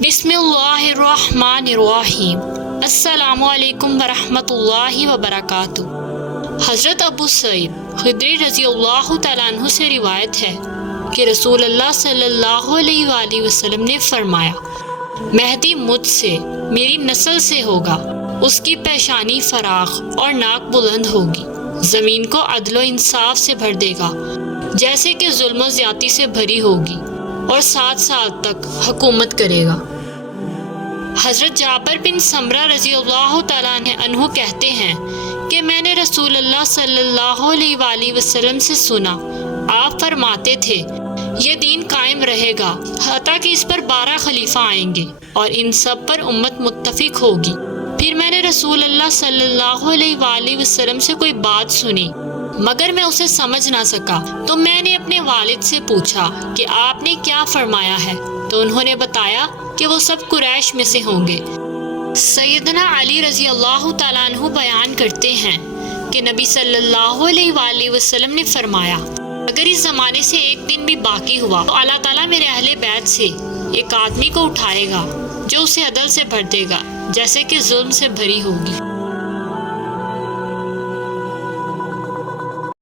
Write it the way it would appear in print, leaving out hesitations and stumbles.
بسم اللہ الرحمن الرحیم۔ السلام علیکم ورحمۃ اللہ وبرکاتہ۔ حضرت ابو سعید خدری رضی اللہ تعالیٰ عنہ سے روایت ہے کہ رسول اللہ صلی اللہ علیہ وآلہ وسلم نے فرمایا، مہدی مجھ سے، میری نسل سے ہوگا، اس کی پیشانی فراخ اور ناک بلند ہوگی، زمین کو عدل و انصاف سے بھر دے گا جیسے کہ ظلم و زیادتی سے بھری ہوگی، اور 7 سال تک حکومت کرے گا۔ حضرت جابر بن سمرہ رضی اللہ تعالیٰ عنہ کہتے ہیں کہ میں نے رسول اللہ صلی اللہ علیہ وآلہ وسلم سے سنا، آپ فرماتے تھے یہ دین قائم رہے گا حتیٰ کہ اس پر 12 خلیفہ آئیں گے اور ان سب پر امت متفق ہوگی۔ پھر میں نے رسول اللہ صلی اللہ علیہ وآلہ وسلم سے کوئی بات سنی مگر میں اسے سمجھ نہ سکا، تو میں نے اپنے والد سے پوچھا کہ آپ نے کیا فرمایا ہے، تو انہوں نے بتایا کہ وہ سب قریش میں سے ہوں گے۔ سیدنا علی رضی اللہ تعالیٰ عنہ بیان کرتے ہیں کہ نبی صلی اللہ علیہ وآلہ وسلم نے فرمایا، اگر اس زمانے سے ایک دن بھی باقی ہوا تو اللہ تعالیٰ میرے اہل بیت سے ایک آدمی کو اٹھائے گا جو اسے عدل سے بھر دے گا جیسے کہ ظلم سے بھری ہوگی۔